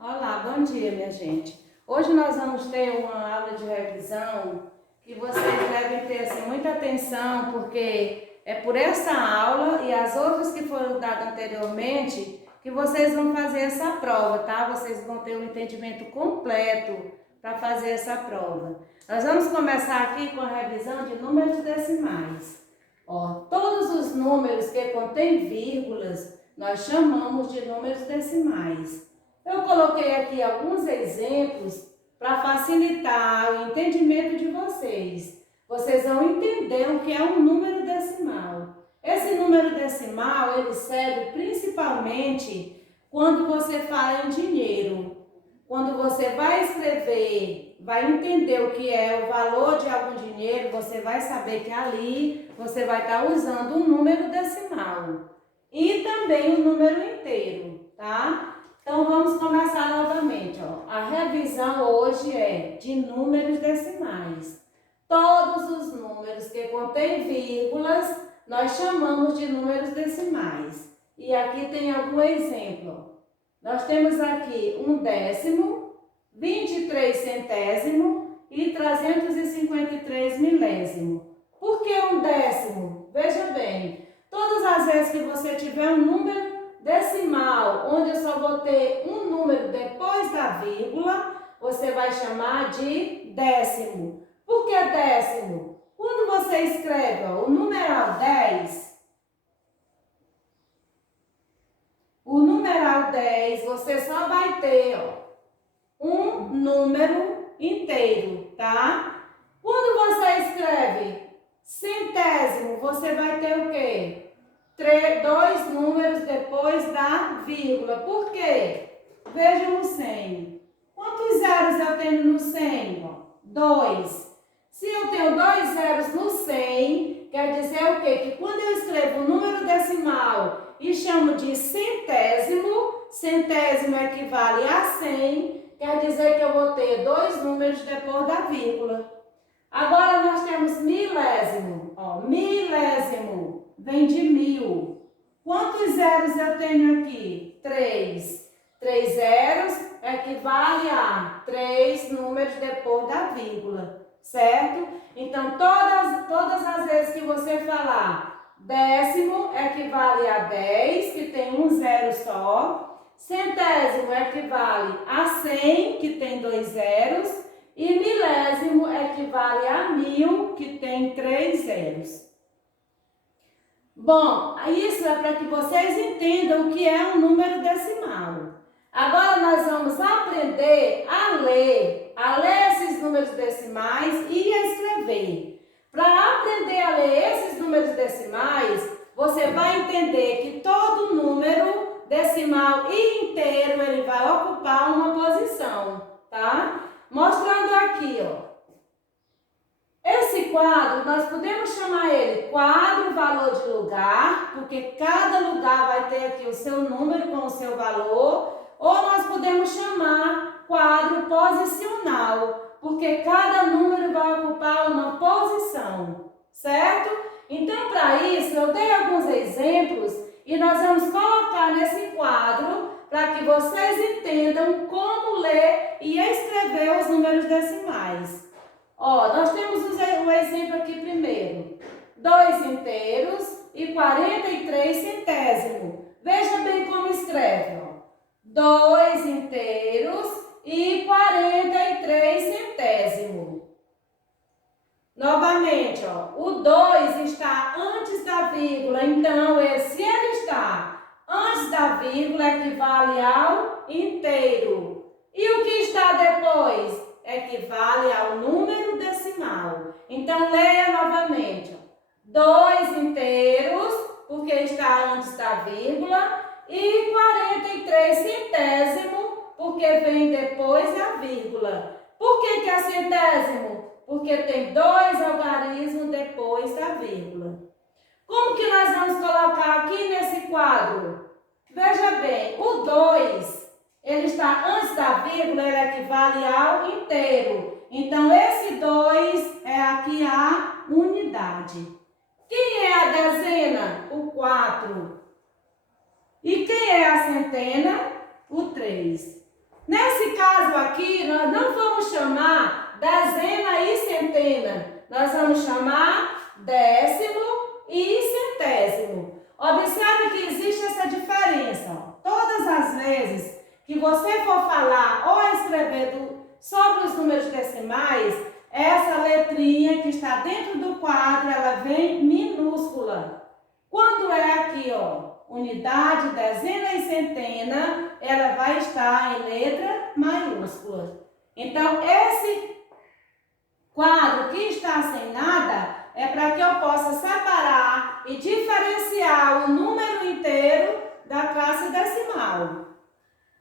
Olá, bom dia, minha gente. Hoje nós vamos ter uma aula de revisão que vocês devem ter assim, muita atenção, porque é por essa aula e as outras que foram dadas anteriormente que vocês vão fazer essa prova, tá? Vocês vão ter um entendimento completo para fazer essa prova. Nós vamos começar aqui com a revisão de números decimais. Todos os números que contêm vírgulas, nós chamamos de números decimais. Eu coloquei aqui alguns exemplos para facilitar o entendimento de vocês. Vocês vão entender o que é um número decimal. Esse número decimal, ele serve principalmente quando você fala em dinheiro. Quando você vai escrever, vai entender o que é o valor de algum dinheiro, você vai saber que ali você vai estar usando um número decimal. E também o número inteiro, tá? Então, vamos começar novamente. A revisão hoje é de números decimais. Todos os números que contêm vírgulas, nós chamamos de números decimais. E aqui tem algum exemplo. Nós temos aqui 1/10, 23 centésimo e 353 milésimo. Por que 1/10? Veja bem, todas as vezes que você tiver um número decimal, onde eu só vou ter um número depois da vírgula, você vai chamar de décimo. Por que décimo? Quando você escreve o numeral 10, você só vai ter um número inteiro, tá? Quando você escreve centésimo, você vai ter o quê? Dois números depois da vírgula. Por quê? Vejam o 100. Quantos zeros eu tenho no 100? 2. Se eu tenho 2 zeros no 100, quer dizer o quê? Que quando eu escrevo o número decimal e chamo de centésimo, centésimo equivale a 100, quer dizer que eu vou ter dois números depois da vírgula. Agora nós temos milésimo. Milésimo vem de 1000. Quantos zeros eu tenho aqui? 3. 3 zeros equivale a 3 números depois da vírgula, certo? Então, todas as vezes que você falar décimo equivale a 10, que tem um zero só. Centésimo equivale a 100, que tem 2 zeros. E milésimo equivale a 1000, que tem 3 zeros. Bom, isso é para que vocês entendam o que é um número decimal. Agora nós vamos aprender a ler esses números decimais e a escrever. Para aprender a ler esses números decimais, você vai entender que todo número decimal e inteiro ele vai ocupar uma posição, tá? Mostrando aqui, esse quadro, nós podemos chamar ele quadro valor de lugar, porque cada lugar vai ter aqui o seu número com o seu valor, ou nós podemos chamar quadro posicional, porque cada número vai ocupar uma posição, certo? Então, para isso, eu dei alguns exemplos e nós vamos colocar nesse quadro para que vocês entendam como ler e escrever os números decimais. Nós temos um exemplo aqui primeiro. 2 inteiros e 43 centésimo. Veja bem como escreve. 2 inteiros e 43 centésimo. Novamente, o 2 está antes da vírgula, então se ele está antes da vírgula equivale ao inteiro. E o que está depois? Equivale ao número decimal. Então, leia novamente. 2 inteiros, porque está antes da vírgula, e 43 centésimo, porque vem depois da vírgula. Por que é centésimo? Porque tem 2 algarismos depois da vírgula. Como que nós vamos colocar aqui nesse quadro? Veja bem, o 2, ele está antes da vírgula, ele equivale ao inteiro. Então, esse 2 é aqui a unidade. Quem é a dezena? O 4. E quem é a centena? O 3. caso aqui, nós não vamos chamar dezena e centena. Nós vamos chamar décimo e centésimo. Observe que existe essa diferença. Ó. Todas as vezes que você for falar ou escrever sobre os números decimais, essa letrinha que está dentro do quadro, ela vem minúscula. Quando é aqui, ó, unidade, dezena e centena, ela vai estar em letra maiúscula. Então, esse quadro que está sem nada é para que eu possa separar e diferenciar o número inteiro da classe decimal.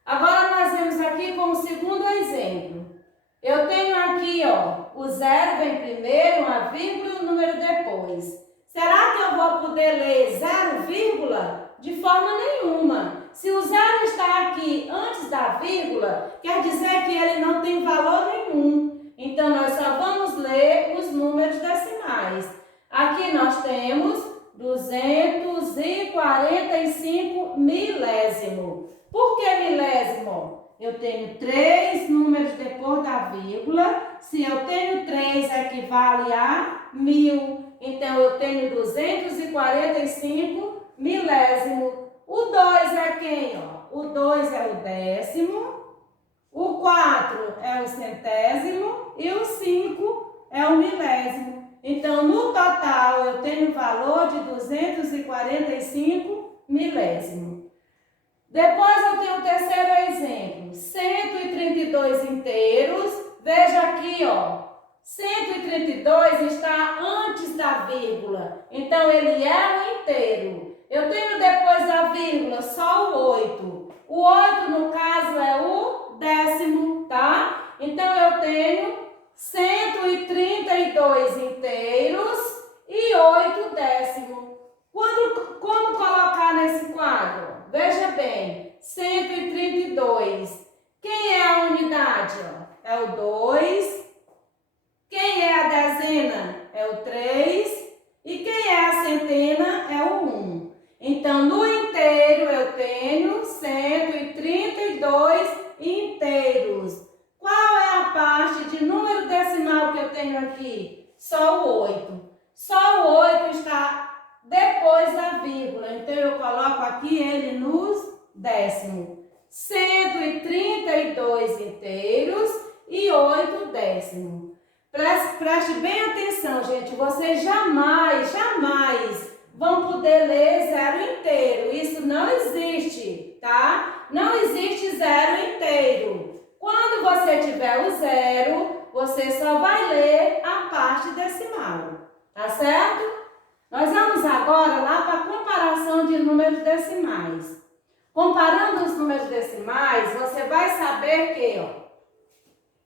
Agora, nós vemos aqui como segundo exemplo. Eu tenho aqui, ó, o zero vem primeiro, uma vírgula e o número depois. Será que eu vou poder ler 0, vírgula? De forma nenhuma. Se o zero está aqui antes da vírgula, quer dizer que ele não tem valor nenhum. Então, nós só vamos ler os números decimais. Aqui nós temos 245 milésimo. Por que milésimo? Eu tenho 3 números depois da vírgula. Se eu tenho 3, equivale a 1000. Então, eu tenho 245 milésimo. O 2 é quem? Ó? O 2 é o décimo. O 4 é o centésimo. E o 5 é o milésimo. Então, no total, eu tenho o valor de 245 milésimo. Depois eu tenho o terceiro exemplo, 132 inteiros. Veja aqui, ó, 132 está antes da vírgula, então ele é um inteiro. Eu tenho depois da vírgula só o 8. O 8, no caso, é o décimo, tá? Então eu tenho 132 inteiros e 8 décimos. Como colocar nesse quadro? Veja bem, 132. Quem é a unidade? É o 2. Quem é a dezena? É o 3. E quem é a centena? É o 1. Então, no inteiro, eu tenho 132 inteiros. Qual é a parte de número decimal que eu tenho aqui? Só o 8. Só o 8 está depois da vírgula. Então, eu coloco aqui ele nos décimos. 132 inteiros e 8 décimos. Preste bem atenção, gente. Vocês jamais vão poder ler zero inteiro. Isso não existe, tá? Não existe zero inteiro. Quando você tiver o zero, você só vai ler a parte decimal. Tá certo? Nós vamos agora lá para a comparação de números decimais. Comparando os números decimais, você vai saber que, ó,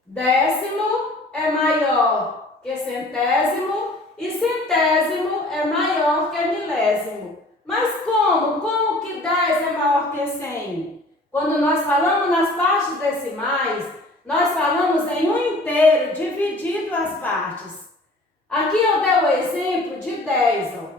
décimo é maior que centésimo e centésimo é maior que milésimo. Mas como? Como que 10 é maior que 100? Quando nós falamos nas partes decimais, nós falamos em um inteiro dividido as partes. Aqui eu dei o exemplo de 10, ó.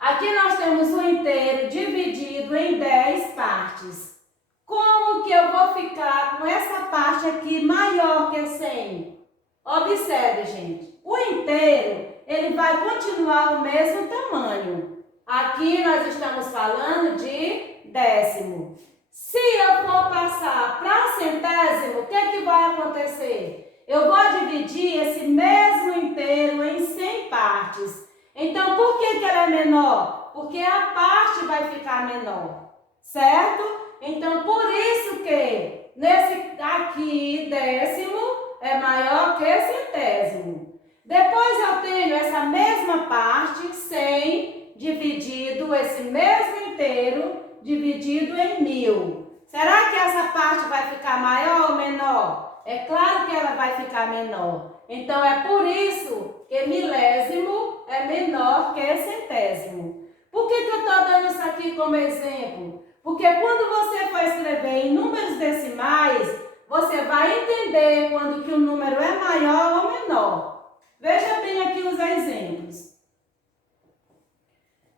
Aqui nós temos um inteiro dividido em 10 partes. Como que eu vou ficar com essa parte aqui maior que 100? Observe, gente. O inteiro, ele vai continuar o mesmo tamanho. Aqui nós estamos falando de décimo. Se eu for passar para centésimo, o que vai acontecer? Eu vou dividir esse mesmo inteiro em 100 partes. Então, por que ela é menor? Porque a parte vai ficar menor, certo? Então, por isso que nesse aqui, décimo é maior que centésimo. Depois eu tenho essa mesma parte, 100, dividido, esse mesmo inteiro, dividido em 1000. Será que essa parte vai ficar maior ou menor? É claro que ela vai ficar menor. Então, é por isso que milésimo é menor que centésimo. Por que eu estou dando isso aqui como exemplo? Porque quando você for escrever em números decimais, você vai entender quando que o número é maior ou menor. Veja bem aqui os exemplos.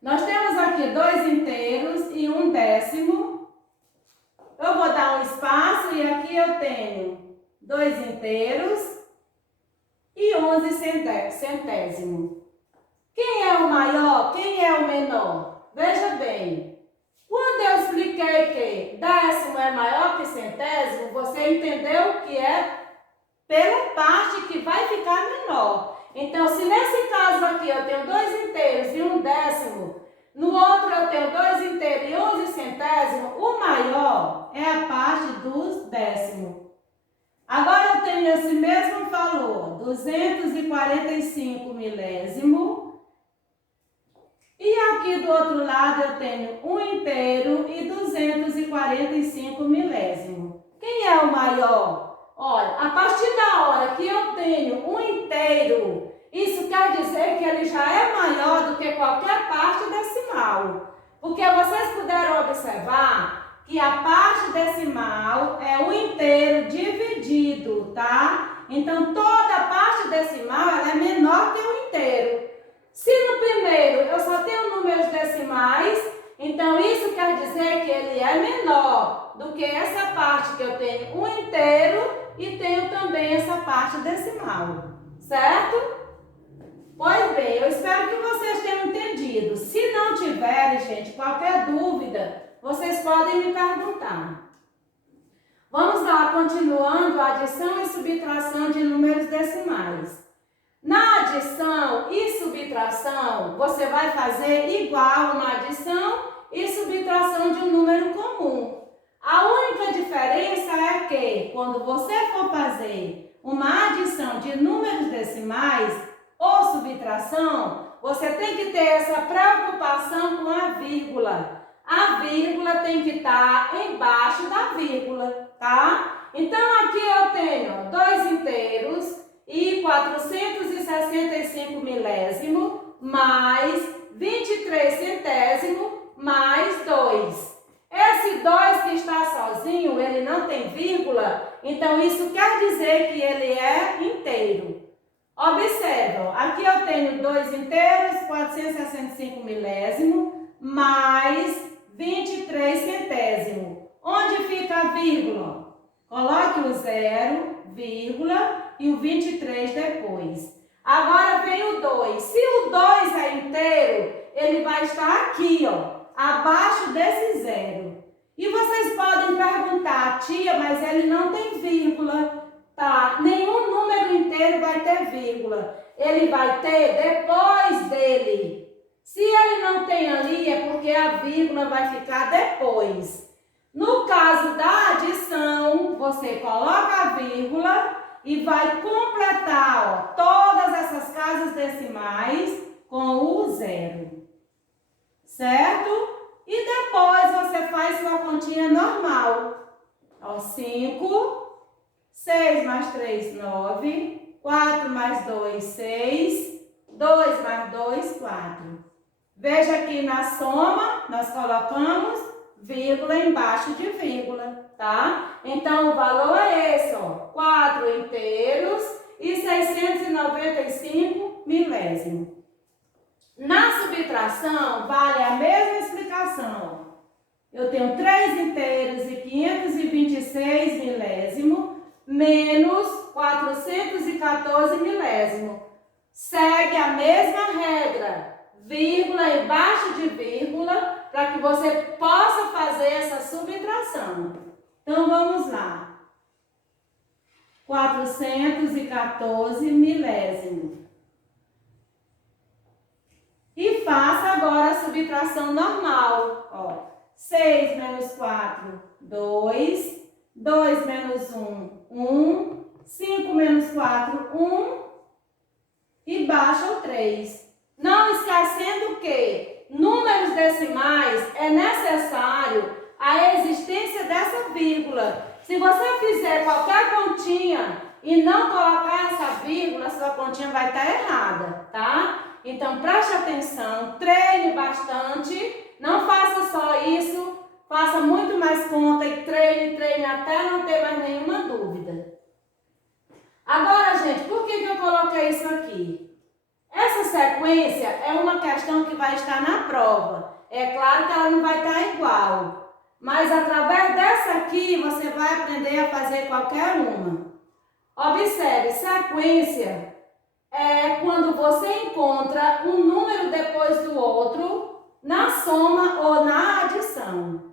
Nós temos aqui 2 inteiros e 1 décimo. Eu vou dar um espaço e aqui eu tenho 2 inteiros e 11 centésimos. Quem é o maior? Quem é o menor? Veja bem, quando eu expliquei que décimo é maior que centésimo, você entendeu que é pela parte que vai ficar menor. Então, se nesse caso aqui eu tenho 2 inteiros e 1 décimo, no outro eu tenho 2 inteiros e 11 centésimos, o maior é a parte dos décimos. Agora eu tenho esse mesmo valor, 245 milésimo. E aqui do outro lado eu tenho 1 inteiro e 245 milésimo. Quem é o maior? Olha, a partir da hora que eu tenho 1 inteiro, isso quer dizer que ele já é maior do que qualquer parte decimal. Porque vocês puderam observar que a parte decimal é 1 inteiro dividido, tá? Então, toda a parte decimal ela é menor que 1 inteiro. Se no primeiro eu só tenho números decimais, então isso quer dizer que ele é menor do que essa parte que eu tenho 1 inteiro e tenho também essa parte decimal, certo? Pois bem, eu espero que vocês tenham entendido. Se não tiverem, gente, qualquer dúvida, vocês podem me perguntar. Vamos lá, continuando a adição e subtração de números decimais. Na adição e subtração, você vai fazer igual uma adição e subtração de um número comum. A única diferença é que, quando você for fazer uma adição de números decimais ou subtração, você tem que ter essa preocupação com a vírgula. A vírgula tem que estar embaixo da vírgula, tá? Então, aqui eu tenho 2 inteiros e 465 milésimo mais 23 centésimo mais 2. Esse 2 que está sozinho, ele não tem vírgula, então isso quer dizer que ele é inteiro. Observa, aqui eu tenho 2 inteiros, 465 milésimo, mais 23 centésimo. Onde fica a vírgula? Coloque o 0, vírgula, e o 23 depois. Agora vem o 2. Se o 2 é inteiro, ele vai estar aqui, ó, abaixo desse 0. E vocês podem perguntar, tia, mas ele não tem vírgula. Tá, nenhum número inteiro vai ter vírgula. Ele vai ter depois dele. Se ele não tem ali, é porque a vírgula vai ficar depois. No caso da adição, você coloca a vírgula e vai completar, ó, todas essas casas decimais com o 0. Certo? E depois você faz sua continha normal. Ó, 5... 6 mais 3, 9, 4 mais 2, 6, 2 mais 2, 4. Veja aqui na soma, nós colocamos vírgula embaixo de vírgula, tá? Então, o valor é esse, ó, 4 inteiros e 695 milésimo. Na subtração, vale a mesma explicação. Eu tenho 3 inteiros e 526 milésimo, menos 414 milésimo. Segue a mesma regra, vírgula embaixo de vírgula, para que você possa fazer essa subtração. Então, vamos lá. 414 milésimo. E faça agora a subtração normal. Ó, 6 menos 4, 2. 2 menos 1, 1. 5 menos 4, 1. E baixa o 3. Não esquecendo que números decimais é necessário a existência dessa vírgula. Se você fizer qualquer continha e não colocar essa vírgula, sua continha vai estar errada, tá? Então, preste atenção, treine bastante, não faça só isso, faça muito mais conta e treine até não ter mais nenhuma dúvida. Agora, gente, por que eu coloquei isso aqui? Essa sequência é uma questão que vai estar na prova. É claro que ela não vai estar igual, mas através dessa aqui você vai aprender a fazer qualquer uma. Observe, sequência é quando você encontra um número depois do outro na soma ou na adição.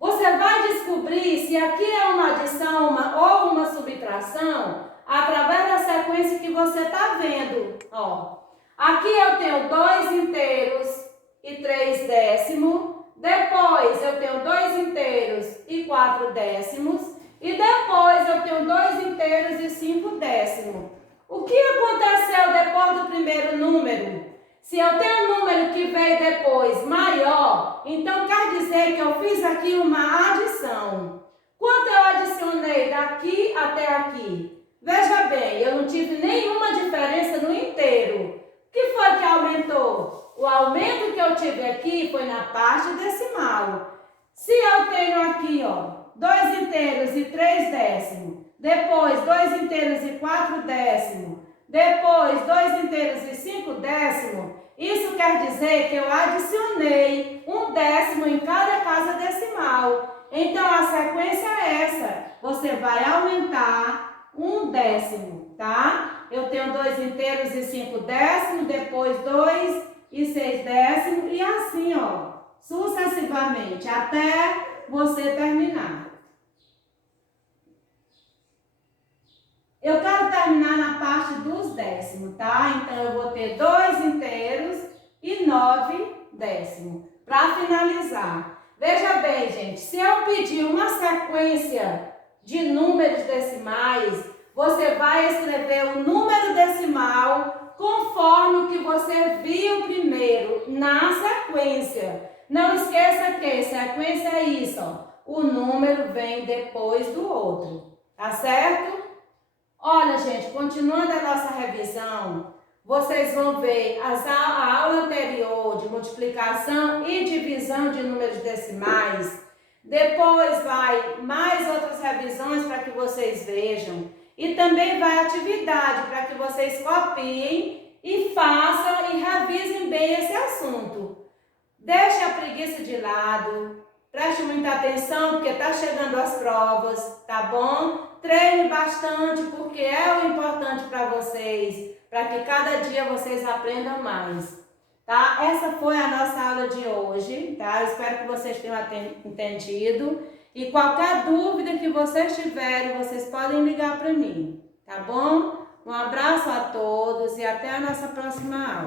Você vai descobrir se aqui é uma adição ou uma subtração através da sequência que você está vendo. Ó, aqui eu tenho 2 inteiros e 3 décimos. Depois eu tenho 2 inteiros e 4 décimos. E depois eu tenho 2 inteiros e 5 décimos. O que aconteceu depois do primeiro número? Se eu tenho um número que veio depois maior, então quer dizer que eu fiz aqui uma adição. Quanto eu adicionei daqui até aqui? Veja bem, eu não tive nenhuma diferença no inteiro. O que foi que aumentou? O aumento que eu tive aqui foi na parte decimal. Se eu tenho aqui, ó, 2 inteiros e 3 décimos, depois 2 inteiros e 4 décimos, depois 2 inteiros e 5 décimos, isso quer dizer que eu adicionei um décimo em cada casa decimal. Então a sequência é essa, você vai aumentar um décimo, tá? Eu tenho 2 inteiros e 5 décimos, depois 2 e 6 décimos e assim, ó, sucessivamente, até você terminar. Eu quero terminar na parte dos décimos, tá? Então, eu vou ter 2 inteiros e 9 décimos. Para finalizar, veja bem, gente, se eu pedir uma sequência de números decimais, você vai escrever o número decimal conforme o que você viu primeiro na sequência. Não esqueça que sequência é isso, ó. O número vem depois do outro, tá certo? Olha, gente, continuando a nossa revisão, vocês vão ver a aula anterior de multiplicação e divisão de números decimais. Depois vai mais outras revisões para que vocês vejam. E também vai atividade para que vocês copiem e façam e revisem bem esse assunto. Deixe a preguiça de lado, preste muita atenção porque está chegando as provas, tá bom? Treine bastante porque é o importante para vocês, para que cada dia vocês aprendam mais, tá? Essa foi a nossa aula de hoje, tá? Eu espero que vocês tenham entendido e qualquer dúvida que vocês tiverem, vocês podem ligar para mim, tá bom? Um abraço a todos e até a nossa próxima aula.